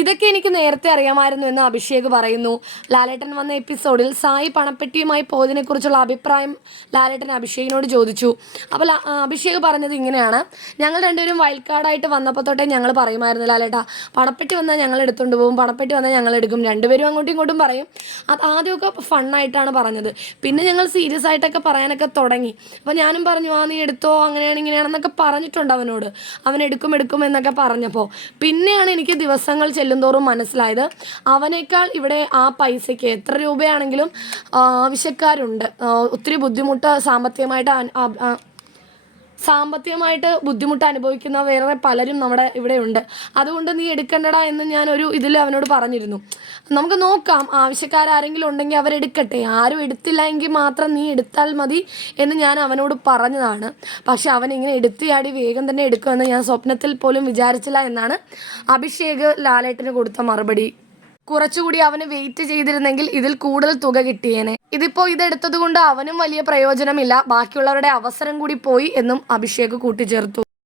ഇതൊക്കെ എനിക്ക് നേരത്തെ അറിയാമായിരുന്നു എന്ന് അഭിഷേക് പറയുന്നു. ലാലേട്ടൻ വന്ന എപ്പിസോഡിൽ സായി പണപ്പെട്ടിയുമായി പോയതിനെക്കുറിച്ചുള്ള അഭിപ്രായം ലാലേട്ടൻ അഭിഷേകിനോട് ചോദിച്ചു. അപ്പോൾ അഭിഷേക് പറഞ്ഞത് ഇങ്ങനെയാണ്: ഞങ്ങൾ രണ്ടുപേരും വൈൽഡ് കാർഡായിട്ട് വന്നപ്പോൾ തൊട്ടേ ഞങ്ങൾ പറയുമായിരുന്നു, ലാലേട്ടാ പണപ്പെട്ടി വന്നാൽ ഞങ്ങൾ എടുത്തുകൊണ്ട് പോകും, പണപ്പെട്ടി വന്നാൽ ഞങ്ങൾ എടുക്കും. രണ്ടുപേരും അങ്ങോട്ടും ഇങ്ങോട്ടും പറയും. അത് ആദ്യമൊക്കെ ഫണ്ണായിട്ടാണ് പറഞ്ഞത്. പിന്നെ ഞങ്ങൾ സീരിയസ് ആയിട്ടൊക്കെ പറയാനൊക്കെ തുടങ്ങി. അപ്പോൾ ഞാനും പറഞ്ഞു, നീ എടുത്തോ, അങ്ങനെയാണ് ഇങ്ങനെയാണെന്നൊക്കെ പറഞ്ഞിട്ടുണ്ട് അവനോട്. അവൻ എടുക്കും എന്നൊക്കെ പറഞ്ഞപ്പോൾ പിന്നെയാണ് എനിക്ക് ദിവസങ്ങൾ ചെല്ലുന്തോറും മനസ്സിലായത്, അവനേക്കാൾ ഇവിടെ ആ പൈസയ്ക്ക് എത്ര രൂപയാണെങ്കിലും ആവശ്യക്കാരുണ്ട്. ഒത്തിരി ബുദ്ധിമുട്ട് സാമ്പത്തികമായിട്ട് ബുദ്ധിമുട്ട് അനുഭവിക്കുന്ന വേറെ പലരും നമ്മുടെ ഇവിടെ ഉണ്ട്. അതുകൊണ്ട് നീ എടുക്കണ്ടടാ എന്ന് ഞാനൊരു ഇതിൽ അവനോട് പറഞ്ഞിരുന്നു. നമുക്ക് നോക്കാം, ആവശ്യക്കാരെങ്കിലും ഉണ്ടെങ്കിൽ അവരെടുക്കട്ടെ, ആരും എടുത്തില്ല എങ്കിൽ മാത്രം നീ എടുത്താൽ മതി എന്ന് ഞാൻ അവനോട് പറഞ്ഞതാണ്. പക്ഷെ അവൻ ഇങ്ങനെ എടുത്തിയാടി വേഗം തന്നെ എടുക്കുമെന്ന് ഞാൻ സ്വപ്നത്തിൽ പോലും വിചാരിച്ചില്ല എന്നാണ് അഭിഷേക് ലാലേട്ടന് കൊടുത്ത മറുപടി. കുറച്ചുകൂടി അവന് വെയിറ്റ് ചെയ്തിരുന്നെങ്കിൽ ഇതിൽ കൂടുതൽ തുക കിട്ടിയേനെ. ഇതിപ്പോൾ ഇതെടുത്തത് കൊണ്ട് അവനും വലിയ പ്രയോജനമില്ല, ബാക്കിയുള്ളവരുടെ അവസരം കൂടി പോയി എന്നും അഭിഷേക് കൂട്ടിച്ചേർത്തു.